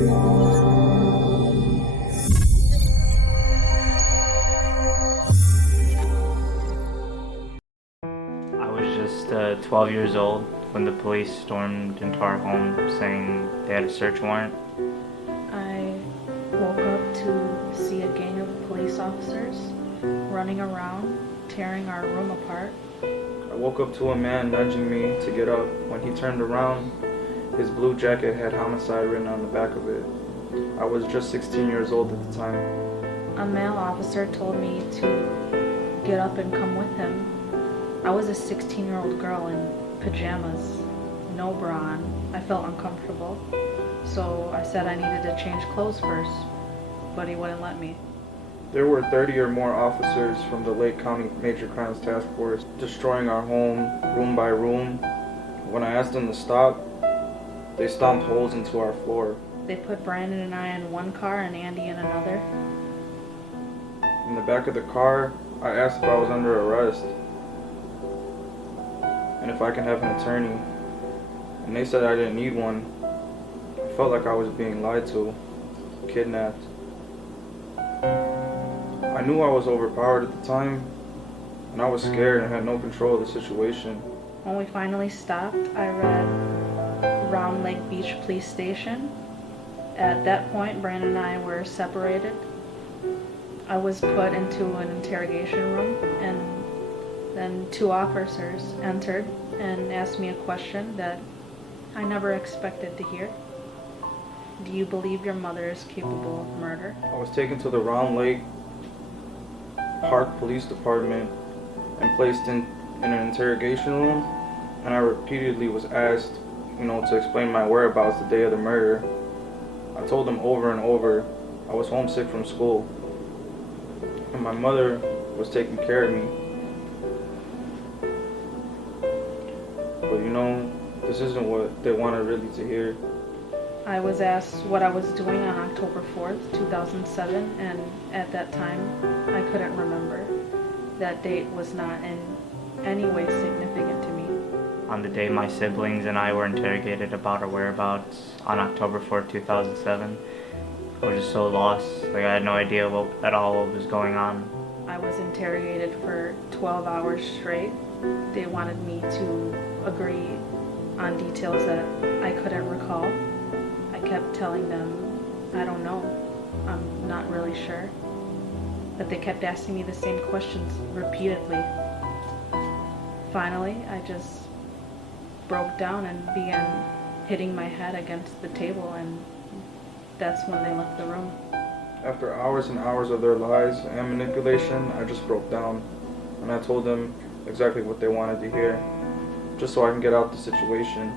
I was just 12 years old when the police stormed into our home saying they had a search warrant. I woke up to see a gang of police officers running around, tearing our room apart. I woke up to a man nudging me to get up. When he turned around, his blue jacket had homicide written on the back of it. I was just 16 years old at the time. A male officer told me to get up and come with him. I was a 16-year-old girl in pajamas, no bra on. I felt uncomfortable, so I said I needed to change clothes first, but he wouldn't let me. There were 30 or more officers from the Lake County Major Crimes Task Force destroying our home, room by room. When I asked them to stop, they stomped holes into our floor. They put Brandon and I in one car and Andy in another. In the back of the car, I asked if I was under arrest and if I can have an attorney, and they said I didn't need one. I felt like I was being lied to, kidnapped. I knew I was overpowered at the time, and I was scared and had no control of the situation. When we finally stopped, I read Round Lake Beach Police Station. At that point, Brandon and I were separated. I was put into an interrogation room, and then two officers entered and asked me a question that I never expected to hear. Do you believe your mother is capable of murder? I was taken to the Round Lake Park Police Department and placed in an interrogation room, and I repeatedly was asked, to explain my whereabouts the day of the murder. I told them over and over I was homesick from school, and my mother was taking care of me. But this isn't what they wanted really to hear. I was asked what I was doing on October 4th, 2007, and at that time, I couldn't remember. That date was not in any way significant to me. On the day my siblings and I were interrogated about our whereabouts on October 4th, 2007, I was just so lost. I had no idea at all what was going on. I was interrogated for 12 hours straight. They wanted me to agree on details that I couldn't recall. I kept telling them, I don't know, I'm not really sure. But they kept asking me the same questions repeatedly. Finally, I just broke down and began hitting my head against the table, and that's when they left the room. After hours and hours of their lies and manipulation, I just broke down, and I told them exactly what they wanted to hear, just so I can get out the situation.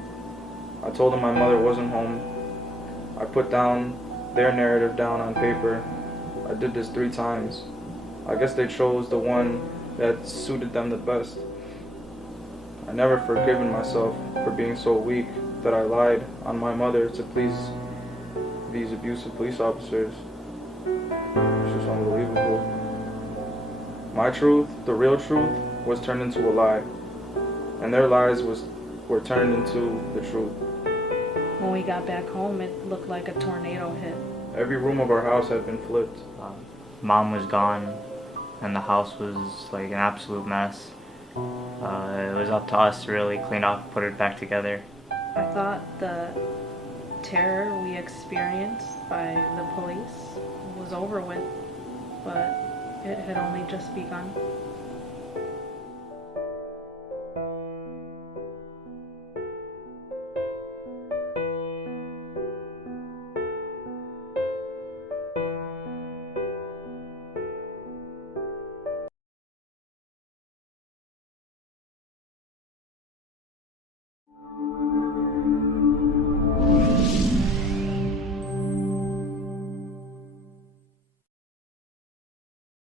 I told them my mother wasn't home. I put down their narrative down on paper. I did this 3 times. I guess they chose the one that suited them the best. I never forgiven myself for being so weak that I lied on my mother to please these abusive police officers. It's just unbelievable. My truth, the real truth, was turned into a lie, and their lies were turned into the truth. When we got back home, it looked like a tornado hit. Every room of our house had been flipped. Mom was gone, and the house was like an absolute mess. It was up to us to really clean up, put it back together. I thought the terror we experienced by the police was over with, but it had only just begun.